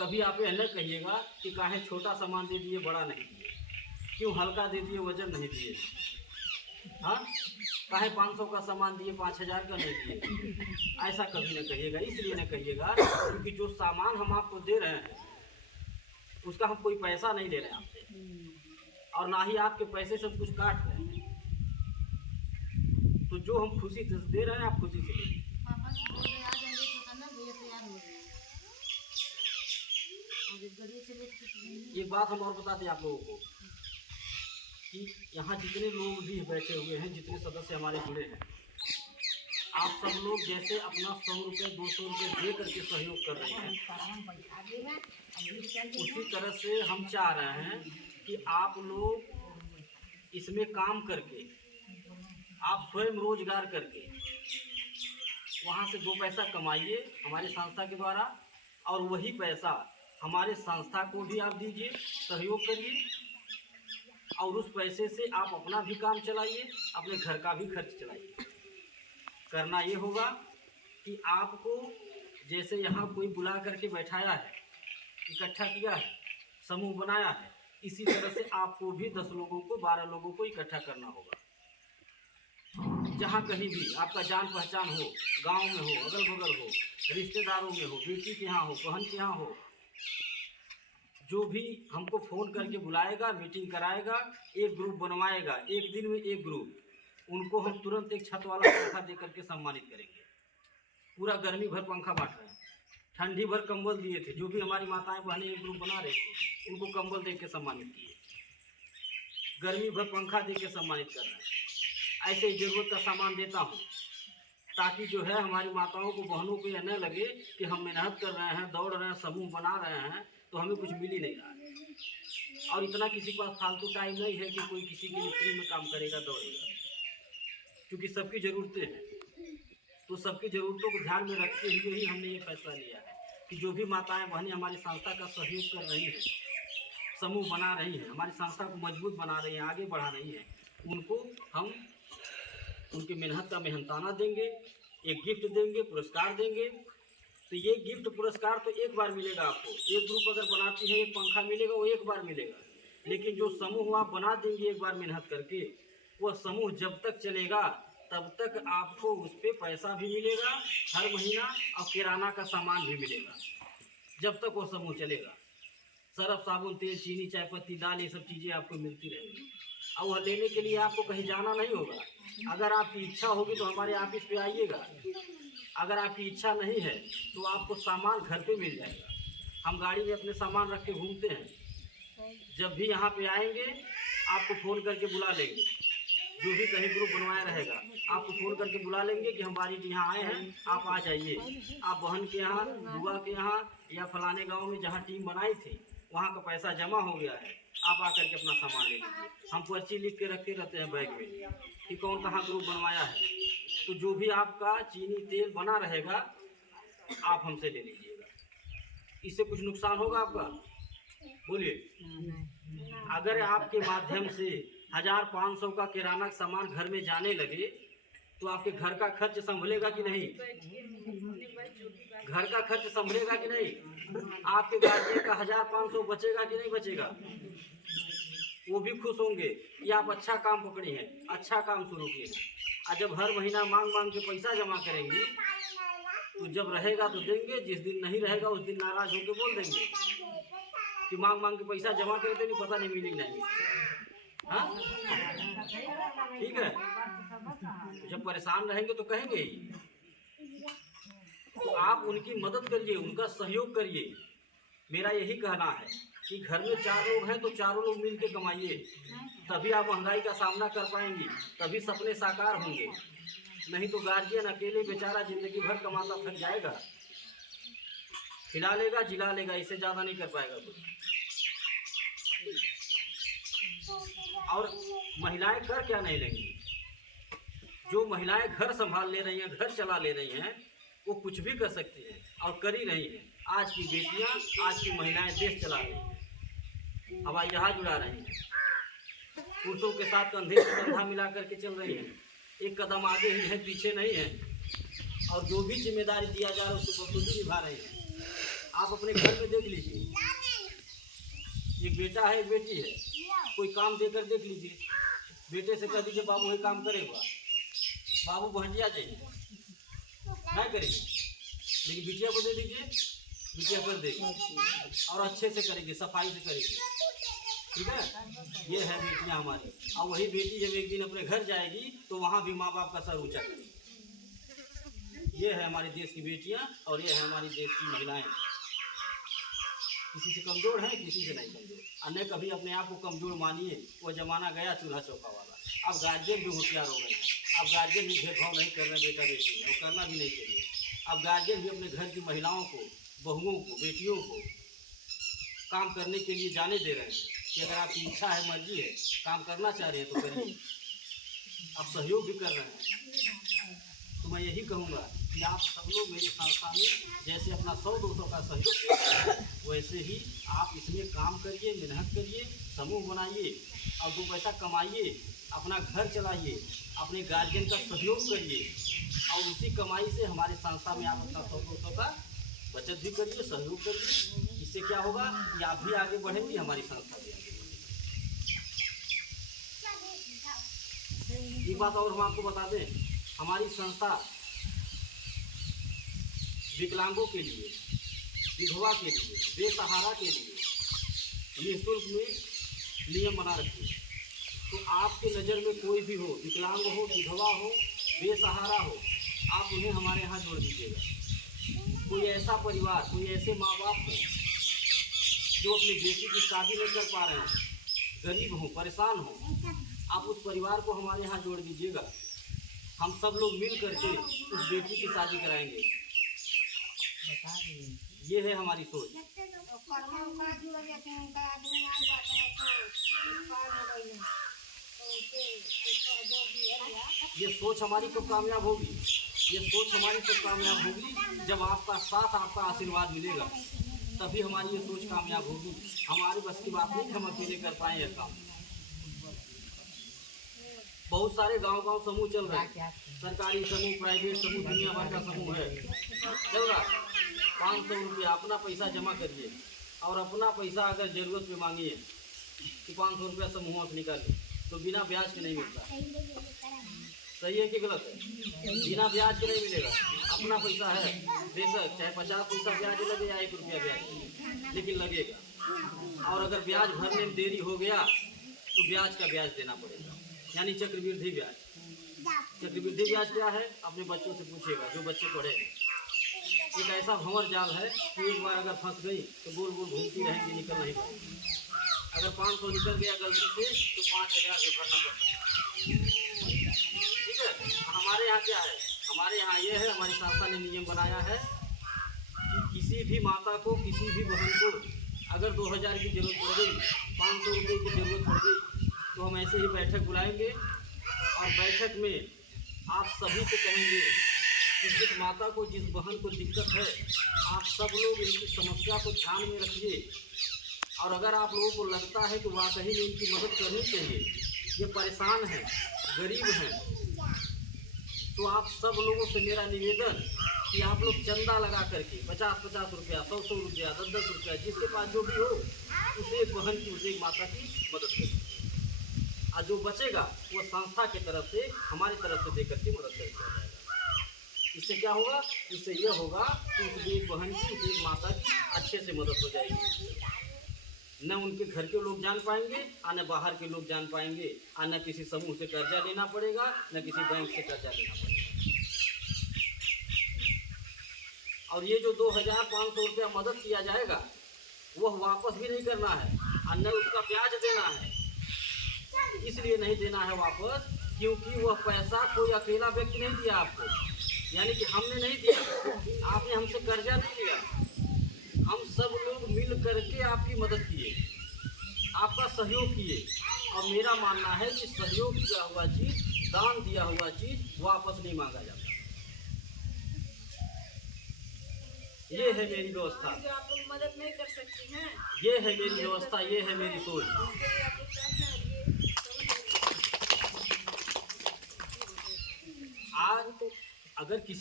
कभी आप यह न कहिएगा कि काहे छोटा सामान दे दिए बड़ा नहीं दिए, क्यों हल्का दे दिए वजन नहीं दिए, हाँ काहे 500 का सामान दिए 5000 का नहीं दिए, ऐसा कभी न कहिएगा। इसलिए न कहिएगा क्योंक't जो सामान हम आपको दे रहे हैं उसका हम कोई पैसा नहीं ले रहे हैं आपसे, और ना ही आपके पैसे से कुछ काट रहे हैं। तो जो हम खुशी से दे रहे हैं आप खुशी से लेंगे। एक बात हम और बताते हैं आप लोगों को कि यहाँ जितने लोग भी बैठे हुए हैं, जितने सदस्य हमारे जुड़े हैं, आप सब लोग जैसे अपना 100 रुपये 200 रुपये दे करके सहयोग कर रहे हैं, उसी तरह से हम चाह रहे हैं कि आप लोग इसमें काम करके, आप स्वयं रोजगार करके वहाँ से 2 पैसा कमाइए हमारी संस्था के द्वारा, और वही पैसा हमारे संस्था को भी आप दीजिए, सहयोग करिए, और उस पैसे से आप अपना भी काम चलाइए, अपने घर का भी खर्च चलाइए। करना ये होगा कि आपको जैसे यहाँ कोई बुला करके बैठाया है, इकट्ठा किया है, समूह बनाया है, इसी तरह से आपको भी 10 लोगों को 12 लोगों को इकट्ठा करना होगा। जहाँ कहीं भी आपका जान पहचान हो, गांव में हो, अगल बगल हो, रिश्तेदारों में हो, बेटी के यहाँ हो, बहन के यहाँ हो, जो भी हमको फ़ोन करके बुलाएगा, मीटिंग कराएगा, एक ग्रुप बनवाएगा, एक दिन में एक ग्रुप, उनको हम तुरंत एक छत वाला पंखा दे करके सम्मानित करेंगे। पूरा गर्मी भर पंखा बांट रहे हैं, ठंडी भर कंबल दिए थे, जो भी हमारी माताएं बहनें एक ग्रुप बना रहे थे उनको कंबल दे के सम्मानित किए, गर्मी भर पंखा दे के सम्मानित कर रहे हैं। ऐसे ही ज़रूरत का सामान देता हूँ ताकि जो है हमारी माताओं को, बहनों को यह न लगे कि हम मेहनत कर रहे हैं, दौड़ रहे हैं, समूह बना रहे हैं तो हमें कुछ मिल ही नहीं रहा है। और इतना किसी के पास फालतू टाइम नहीं है कि कोई किसी के लिए फ्री में काम करेगा, दौड़ेगा, क्योंकि सबकी ज़रूरतें हैं। तो सबकी ज़रूरतों को ध्यान में रखते हुए ही हमने ये फैसला लिया है कि जो भी माताएं बहनें हमारी संस्था का सहयोग कर रही हैं, समूह बना रही हैं, हमारी संस्था को मजबूत बना रही हैं, आगे बढ़ा रही हैं, उनको हम उनकी मेहनत का मेहनताना देंगे, एक गिफ्ट देंगे, पुरस्कार देंगे। तो ये गिफ्ट पुरस्कार तो एक बार मिलेगा आपको, एक ग्रुप अगर बनाती है एक पंखा मिलेगा, वो एक बार मिलेगा। लेकिन जो समूह आप बना देंगे एक बार मेहनत करके, वह समूह जब तक चलेगा तब तक आपको उस पर पैसा भी मिलेगा हर महीना, और किराना का सामान भी मिलेगा जब तक वो समूह चलेगा। सर्फ साबुन तेल चीनी चाय पत्ती दाल ये सब चीज़ें आपको मिलती रहेंगी, और वह लेने के लिए आपको कहीं जाना नहीं होगा। अगर आपकी इच्छा होगी तो हमारे ऑफिस पे आइएगा, अगर आपकी इच्छा नहीं है तो आपको सामान घर पे मिल जाएगा। हम गाड़ी में अपने सामान रख के घूमते हैं, जब भी यहाँ पे आएंगे आपको फ़ोन करके बुला लेंगे, जो भी कहीं ग्रुप बनवाया रहेगा आपको फ़ोन करके बुला लेंगे कि हम बारी यहाँ आए हैं, आप आ जाइए। आप बहन के यहाँ, बुआ के यहाँ या फलाने गांव में जहाँ टीम बनाई थी वहाँ का पैसा जमा हो गया है, आप आकर के अपना सामान ले लीजिए। हम पर्ची लिख के रखे रहते हैं बैग में कि कौन कहाँ ग्रुप बनवाया है, तो जो भी आपका चीनी तेल बना रहेगा आप हमसे ले लीजिएगा। इससे कुछ नुकसान होगा आपका? बोलिए। अगर आपके माध्यम से 1500 का किराना सामान घर में जाने लगे तो आपके घर का खर्च संभलेगा कि नहीं? घर का खर्च संभलेगा कि नहीं? आपके गार्जियन का 1500 बचेगा कि नहीं बचेगा? वो भी खुश होंगे कि आप अच्छा काम पकड़ी हैं, अच्छा काम शुरू किए। और जब हर महीना मांग मांग के पैसा जमा करेंगी तो जब रहेगा तो देंगे, जिस दिन नहीं रहेगा उस दिन नाराज होकर बोल देंगे कि मांग मांग के पैसा जमा करते नहीं, पता नहीं मिली नहीं। हाँ ठीक है, जब परेशान रहेंगे तो कहेंगे ही। तो आप उनकी मदद करिए, उनका सहयोग करिए। मेरा यही कहना है कि घर में 4 लोग हैं तो चारों लोग मिल के कमाइए, तभी आप महंगाई का सामना कर पाएंगी, तभी सपने साकार होंगे। नहीं तो गार्जियन अकेले बेचारा जिंदगी भर कमाता थक जाएगा, खिला लेगा जिला लेगा, इससे ज़्यादा नहीं कर पाएगा कुछ। और महिलाएं कर क्या नहीं लेंगी? जो महिलाएं घर संभाल ले रही हैं, घर चला ले रही हैं, वो कुछ भी कर सकती हैं और कर ही रही हैं। आज की बेटियां, आज की महिलाएं देश चला रही हैं, हवाई जहाज उड़ा रही हैं, पुरुषों के साथ कंधे से कंधा मिला करके चल रही हैं, एक कदम आगे ही है, पीछे नहीं है। और जो भी जिम्मेदारी दिया जा रहा है उसको बखूबी निभा रही हैं। आप अपने घर में देख लीजिए, एक बेटा है एक बेटी है, कोई काम देकर देख लीजिए, बेटे से कह दीजिए बाबू ये काम करेगा, बाबू भटिया जाइए नहीं करेगी, लेकिन बिटिया को दे दीजिए, बिटिया कर देगी और अच्छे से करेगी, सफाई से करेगी। ठीक है, ये है बेटियां हमारी। और वही बेटी जब एक दिन अपने घर जाएगी तो वहाँ भी माँ बाप का सर ऊंचा करेगी। ये है हमारे देश की बेटियां और ये है हमारी देश की महिलाएं। किसी से कमज़ोर है, किसी से नहीं कमज़ोर। अन्य कभी अपने आप को कमज़ोर मानिए, वो ज़माना गया चूल्हा चौका वाला। अब गार्जियन भी होशियार हो गए हैं, अब गार्जियन भी भेदभाव नहीं कर रहे बेटा बेटी में, वो करना भी नहीं चाहिए। अब गार्जियन भी अपने घर की महिलाओं को, बहुओं को, बेटियों को काम करने के लिए जाने दे रहे हैं कि अगर आपकी इच्छा है, मर्जी है, काम करना चाह रहे हैं तो करिए। आप सहयोग भी कर रहे हैं। तो मैं यही कहूँगा कि आप सब लोग मेरे संस्था में जैसे अपना 100-200 का सहयोग देते हैं, वैसे ही आप इसमें काम करिए, मेहनत करिए, समूह बनाइए और 2 पैसा कमाइए, अपना घर चलाइए, अपने गार्जियन का सहयोग करिए और उसी कमाई से हमारे संस्था में आप अपना 100-200 का बचत भी करिए, सहयोग करिए। इससे क्या होगा कि आप भी आगे बढ़ेंगे, हमारी संस्था भी आगे बढ़ेगी। एक बात और हम आपको बता दें, हमारी संस्था विकलांगों के लिए, विधवा के लिए, बेसहारा के लिए निःशुल्क में नियम बना रखी है। तो आपके नज़र में कोई भी हो, विकलांग हो, विधवा हो, बेसहारा हो, आप उन्हें हमारे यहाँ जोड़ दीजिएगा। कोई ऐसा परिवार, कोई ऐसे माँ बाप हो जो अपनी बेटी की शादी नहीं कर पा रहे हैं, गरीब हो, परेशान हो, आप उस परिवार को हमारे यहाँ जोड़ दीजिएगा। हम सब लोग मिल करके उस बेटी की शादी कराएंगे। ये है हमारी सोच। ये सोच हमारी कब कामयाब होगी? ये सोच हमारी कब कामयाब होगी? जब आपका साथ, आपका आशीर्वाद मिलेगा, तभी हमारी ये सोच कामयाब होगी। हमारी बस की बात नहीं कि हम अकेले कर पाए यह काम। बहुत सारे गांव-गांव समूह चल रहे हैं, सरकारी समूह, प्राइवेट समूह, दुनिया भर का समूह है चल रहा। 500 रुपया अपना पैसा जमा करिए और अपना पैसा अगर ज़रूरत पे मांगिए कि 500 रुपया समूहों से निकालिए, तो बिना ब्याज के नहीं मिलता। सही है कि गलत है? बिना ब्याज के नहीं मिलेगा। अपना पैसा है, बेशक चाहे 50 पैसा ब्याज लगे या 1 रुपया ब्याज, लेकिन लगेगा। और अगर ब्याज भरने में देरी हो गया तो ब्याज का ब्याज देना पड़ेगा, यानी चक्रवृद्धि ब्याज। चक्रवृद्धि ब्याज क्या है? अपने बच्चों से पूछेगा जो बच्चे पढ़े हैं। एक ऐसा भंवर जाल है कि एक बार अगर फंस गई तो गोल गोल घूमती रहेंगी, निकल नहीं पाएंगी। अगर 500 निकल गया गलती से तो 5000 से भरना पड़ता है। ठीक है, हमारे यहाँ क्या है? हमारे यहाँ ये है, हमारी संस्था ने नियम बनाया है कि किसी भी माता को, किसी भी बहन को अगर 2000 की जरूरत पड़ गई, 500 रुपये की जरूरत पड़ गई, तो हम ऐसे ही बैठक बुलाएंगे और बैठक में आप सभी से कहेंगे कि जिस माता को, जिस बहन को दिक्कत है, आप सब लोग इनकी समस्या को ध्यान में रखिए। और अगर आप लोगों को लगता है कि वाकई में इनकी मदद करनी चाहिए, ये परेशान हैं, गरीब हैं, तो आप सब लोगों से मेरा निवेदन कि आप लोग चंदा लगा करके 50-50 रुपया, 100-100 रुपया, 10-10 रुपया, जिसके पास जो भी हो, उसे एक बहन की, उसे एक माता की मदद करें। और जो बचेगा वो संस्था की तरफ से, हमारी तरफ से देकर के मदद कर दिया जाएगा। इससे क्या होगा? इससे यह होगा कि उस एक बहन की, उस एक माता की अच्छे से मदद हो जाएगी। न उनके घर के लोग जान पाएंगे, और न बाहर के लोग जान पाएंगे, और न किसी समूह से कर्जा लेना पड़ेगा, न किसी बैंक से कर्जा लेना पड़ेगा। और ये जो 2500 रुपया मदद किया जाएगा, वह वापस भी नहीं करना है और न उसका ब्याज देना है। इसलिए नहीं देना है वापस क्योंकि वह पैसा कोई अकेला व्यक्ति नहीं दिया आपको, यानी कि हमने नहीं दिया, आपने हमसे कर्जा नहीं लिया। हम सब लोग मिल करके आपकी मदद किए, आपका सहयोग किए। और मेरा मानना है कि सहयोग किया हुआ चीज़, दान दिया हुआ चीज़ वापस नहीं मांगा जाता। ये है मेरी व्यवस्था। आप लोग मदद नहीं कर सकते हैं। ये है मेरी व्यवस्था, ये है मेरी सोच। आज अगर किसी